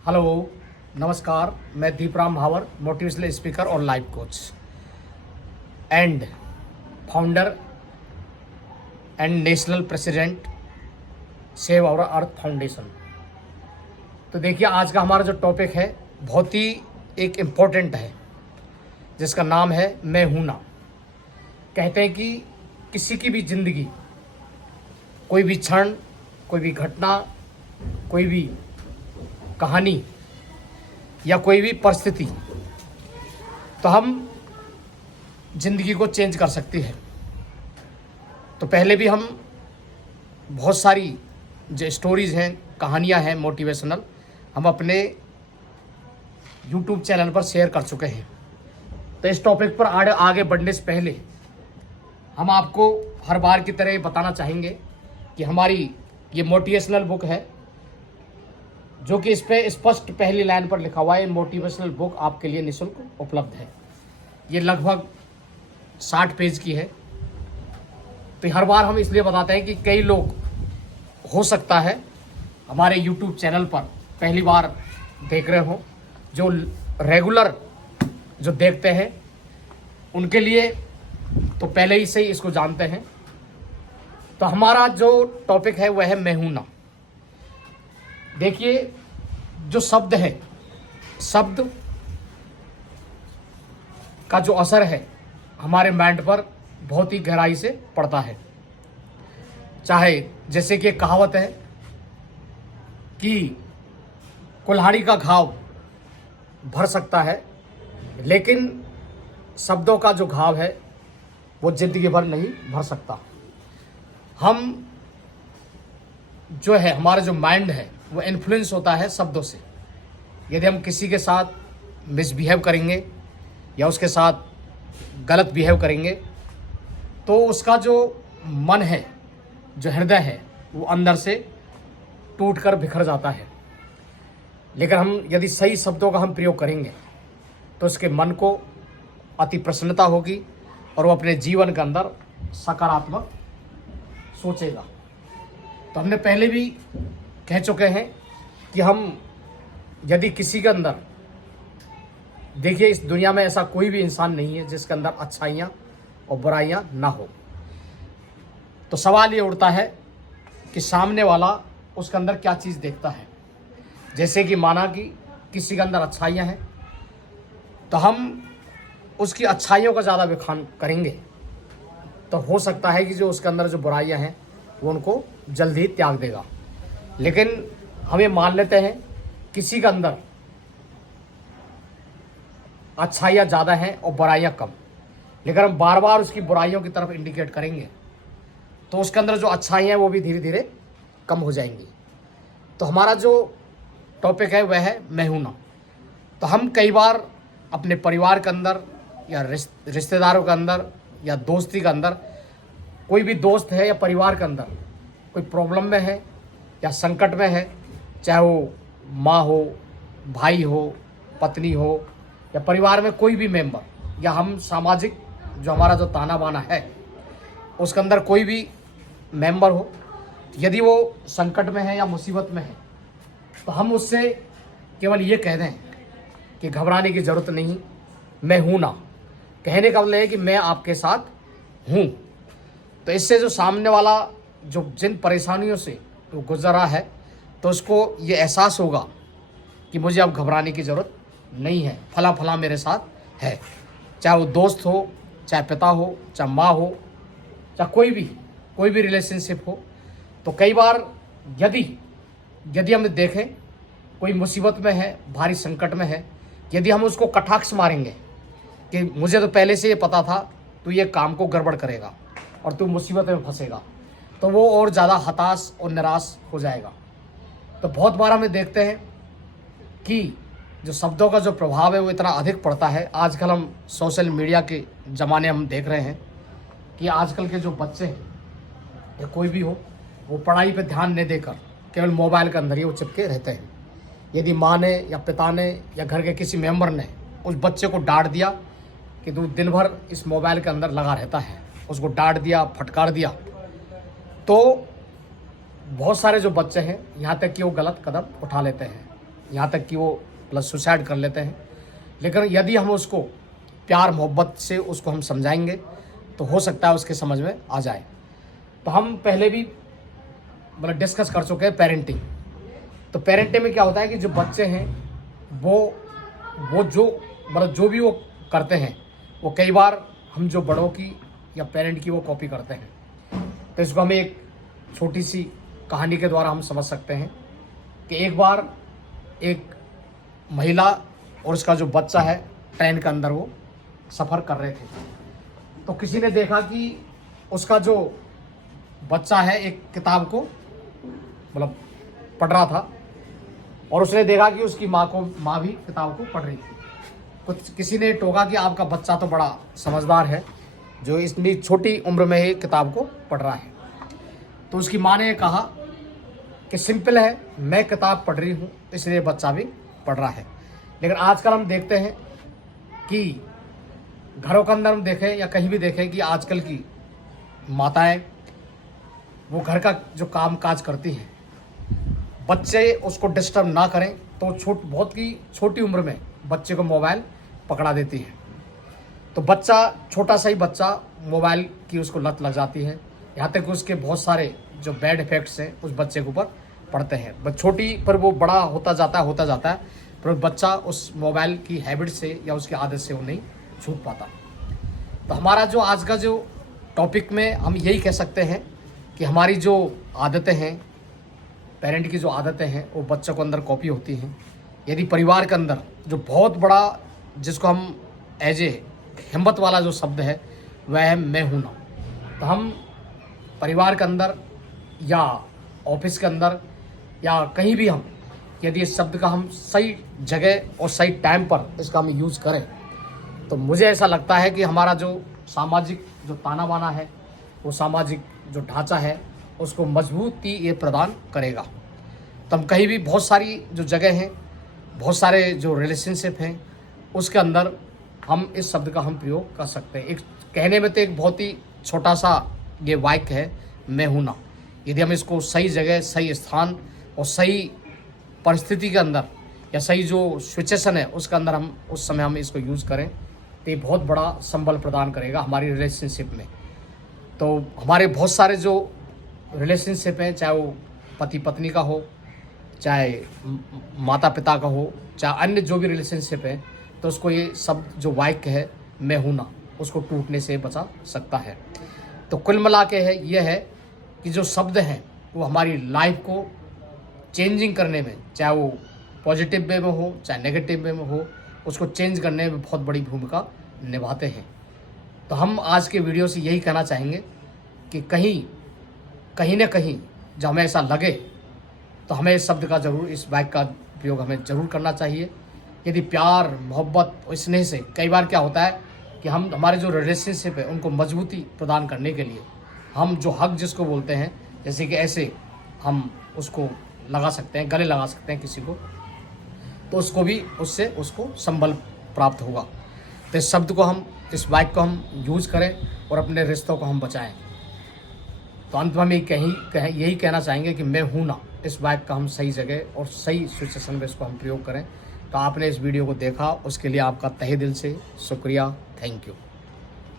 Hello, नमस्कार। मैं Deepram Bhawar, motivational speaker और life coach and founder and national president save our earth foundation. तो देखिए, आज का हमारा जो टॉपिक है बहुत ही एक इम्पोर्टेंट है, जिसका नाम है मैं हूं ना। कहते हैं कि किसी की भी ज़िंदगी, कोई भी क्षण, कोई भी घटना, कोई भी कहानी या कोई भी परिस्थिति, तो हम ज़िंदगी को चेंज कर सकते हैं। तो पहले भी हम बहुत सारी जो स्टोरीज़ हैं, कहानियां हैं मोटिवेशनल, हम अपने यूट्यूब चैनल पर शेयर कर चुके हैं। तो इस टॉपिक पर आगे बढ़ने से पहले हम आपको हर बार की तरह बताना चाहेंगे कि हमारी ये मोटिवेशनल बुक है, जो कि इस पे स्पष्ट पहली लाइन पर लिखा हुआ है, मोटिवेशनल बुक आपके लिए निःशुल्क उपलब्ध है। ये लगभग 60 पेज की है। तो हर बार हम इसलिए बताते हैं कि कई लोग हो सकता है हमारे YouTube चैनल पर पहली बार देख रहे हो, जो रेगुलर जो देखते हैं उनके लिए तो पहले ही से ही इसको जानते हैं। तो हमारा जो टॉपिक है वह है मैं हूं ना। देखिए, जो शब्द है, शब्द का जो असर है हमारे माइंड पर बहुत ही गहराई से पड़ता है। चाहे जैसे कि एक कहावत है कि कुल्हाड़ी का घाव भर सकता है, लेकिन शब्दों का जो घाव है वो जिंदगी भर नहीं भर सकता। हम जो है, हमारा जो माइंड है वो इन्फ्लुएंस होता है शब्दों से। यदि हम किसी के साथ मिसबिहेव करेंगे या उसके साथ गलत बिहेव करेंगे, तो उसका जो मन है, जो हृदय है, वो अंदर से टूट कर बिखर जाता है। लेकिन हम यदि सही शब्दों का हम प्रयोग करेंगे तो उसके मन को अति प्रसन्नता होगी और वो अपने जीवन के अंदर सकारात्मक सोचेगा। तो हमने पहले भी कह चुके हैं कि हम यदि किसी के अंदर, देखिए इस दुनिया में ऐसा कोई भी इंसान नहीं है जिसके अंदर अच्छाइयाँ और बुराइयाँ ना हो। तो सवाल ये उठता है कि सामने वाला उसके अंदर क्या चीज़ देखता है। जैसे कि माना कि किसी के अंदर अच्छाइयाँ हैं, तो हम उसकी अच्छाइयों का ज़्यादा बखान करेंगे, तो हो सकता है कि जो उसके अंदर जो बुराइयाँ हैं वो उनको जल्दी ही त्याग देगा। लेकिन हम ये मान लेते हैं किसी के अंदर अच्छाइयाँ ज़्यादा हैं और बुराइयाँ कम, लेकिन हम बार बार उसकी बुराइयों की तरफ इंडिकेट करेंगे तो उसके अंदर जो अच्छाइयाँ हैं वो भी धीरे धीरे कम हो जाएंगी। तो हमारा जो टॉपिक है वह है मैं हूं ना। तो हम कई बार अपने परिवार के अंदर या रिश्तेदारों के अंदर या दोस्ती के अंदर, कोई भी दोस्त है या परिवार के अंदर कोई प्रॉब्लम में है या संकट में है, चाहे वो माँ हो, भाई हो, पत्नी हो, या परिवार में कोई भी मेंबर, या हम सामाजिक जो हमारा जो ताना बाना है उसके अंदर कोई भी मेंबर हो, यदि वो संकट में है या मुसीबत में है, तो हम उससे केवल ये कह दें कि घबराने की ज़रूरत नहीं, मैं हूँ ना। कहने का मतलब है कि मैं आपके साथ हूँ। तो इससे जो सामने वाला जो जिन परेशानियों से वो गुजर रहा है, तो उसको ये एहसास होगा कि मुझे अब घबराने की ज़रूरत नहीं है, फला फला मेरे साथ है। चाहे वो दोस्त हो, चाहे पिता हो, चाहे माँ हो, चाहे कोई भी रिलेशनशिप हो। तो कई बार यदि हम देखें कोई मुसीबत में है, भारी संकट में है, यदि हम उसको कटाक्ष मारेंगे कि मुझे तो पहले से ये पता था तू ये काम को गड़बड़ करेगा और तू मुसीबत में फंसेगा, तो वो और ज़्यादा हताश और निराश हो जाएगा। तो बहुत बार हमें देखते हैं कि जो शब्दों का जो प्रभाव है वो इतना अधिक पड़ता है। आजकल हम सोशल मीडिया के ज़माने हम देख रहे हैं कि आजकल के जो बच्चे हैं या कोई भी हो, वो पढ़ाई पे ध्यान नहीं देकर केवल मोबाइल के अंदर ही वो चिपके रहते हैं। यदि माँ ने या पिता ने या घर के किसी मेंबर ने उस बच्चे को डांट दिया कि तू दिन भर इस मोबाइल के अंदर लगा रहता है, उसको डांट दिया, फटकार दिया, तो बहुत सारे जो बच्चे हैं यहाँ तक कि वो गलत कदम उठा लेते हैं। यहाँ तक कि वो प्लस सुसाइड कर लेते हैं। लेकिन यदि हम उसको प्यार मोहब्बत से उसको हम समझाएंगे तो हो सकता है उसके समझ में आ जाए। तो हम पहले भी मतलब डिस्कस कर चुके हैं पेरेंटिंग। तो पेरेंटिंग में क्या होता है कि जो बच्चे हैं वो जो मतलब जो भी वो करते हैं वो कई बार हम जो बड़ों की या पेरेंट की वो कॉपी करते हैं। तो इसको हमें एक छोटी सी कहानी के द्वारा हम समझ सकते हैं कि एक बार एक महिला और उसका जो बच्चा है ट्रेन के अंदर वो सफ़र कर रहे थे। तो किसी ने देखा कि उसका जो बच्चा है एक किताब को मतलब पढ़ रहा था और उसने देखा कि उसकी माँ भी किताब को पढ़ रही थी। तो किसी ने टोका कि आपका बच्चा तो बड़ा समझदार है जो इतनी छोटी उम्र में ही किताब को पढ़ रहा है। तो उसकी माँ ने कहा कि सिंपल है, मैं किताब पढ़ रही हूँ इसलिए बच्चा भी पढ़ रहा है। लेकिन आजकल हम देखते हैं कि घरों के अंदर हम देखें या कहीं भी देखें कि आजकल की माताएं वो घर का जो काम काज करती हैं, बच्चे उसको डिस्टर्ब ना करें तो बहुत ही छोटी उम्र में बच्चे को मोबाइल पकड़ा देती हैं। तो बच्चा छोटा सा ही बच्चा मोबाइल की उसको लत लग जाती है। यहाँ तक कि उसके बहुत सारे जो बैड इफेक्ट्स हैं उस बच्चे के ऊपर पड़ते हैं। छोटी पर वो बड़ा होता जाता है पर बच्चा उस मोबाइल की हैबिट से या उसकी आदत से वो नहीं छूट पाता। तो हमारा जो आज का जो टॉपिक में हम यही कह सकते हैं कि हमारी जो आदतें हैं, पेरेंट की जो आदतें हैं वो बच्चों के अंदर कॉपी होती हैं। यदि परिवार के अंदर जो बहुत बड़ा जिसको हम एज ए हिम्मत वाला जो शब्द है वह है मैं हूँ ना। तो हम परिवार के अंदर या ऑफिस के अंदर या कहीं भी हम यदि इस शब्द का हम सही जगह और सही टाइम पर इसका हम यूज़ करें तो मुझे ऐसा लगता है कि हमारा जो सामाजिक जो ताना बाना है, वो सामाजिक जो ढांचा है उसको मजबूती ये प्रदान करेगा। तो हम कहीं भी बहुत सारी जो जगह हैं, बहुत सारे जो रिलेशनशिप हैं उसके अंदर हम इस शब्द का हम प्रयोग कर सकते हैं। एक कहने में तो एक बहुत ही छोटा सा ये वाक्य है मैं हूँ ना। यदि हम इसको सही जगह, सही स्थान और सही परिस्थिति के अंदर या सही जो सिचुएशन है उसके अंदर हम उस समय हम इसको यूज़ करें तो ये बहुत बड़ा संबल प्रदान करेगा हमारी रिलेशनशिप में। तो हमारे बहुत सारे जो रिलेशनशिप हैं, चाहे वो पति पत्नी का हो, चाहे माता पिता का हो, चाहे अन्य जो भी रिलेशनशिप है, तो उसको ये शब्द जो वाक्य है मैं हूँ ना उसको टूटने से बचा सकता है। तो कुल मिला के है ये है कि जो शब्द हैं वो हमारी लाइफ को चेंजिंग करने में, चाहे वो पॉजिटिव वे में हो चाहे नेगेटिव वे में हो, उसको चेंज करने में बहुत बड़ी भूमिका निभाते हैं। तो हम आज के वीडियो से यही कहना चाहेंगे कि कहीं न कहीं जब हमें ऐसा लगे तो हमें इस शब्द का ज़रूर, इस वाक्य का प्रयोग हमें ज़रूर करना चाहिए। यदि प्यार मोहब्बत और स्नेह से कई बार क्या होता है कि हम हमारे जो रिलेशनशिप है उनको मजबूती प्रदान करने के लिए हम जो हक जिसको बोलते हैं, जैसे कि ऐसे हम उसको लगा सकते हैं, गले लगा सकते हैं किसी को, तो उसको भी उससे उसको संबल प्राप्त होगा। तो इस शब्द को हम, इस वाक्य को हम यूज़ करें और अपने रिश्तों को हम बचाएं। तो अंत में हम यही कहना चाहेंगे कि मैं हूँ ना, इस वाक्य का हम सही जगह और सही सिचुएशन में इसको हम प्रयोग करें। तो आपने इस वीडियो को देखा उसके लिए आपका तहे दिल से शुक्रिया। Thank you.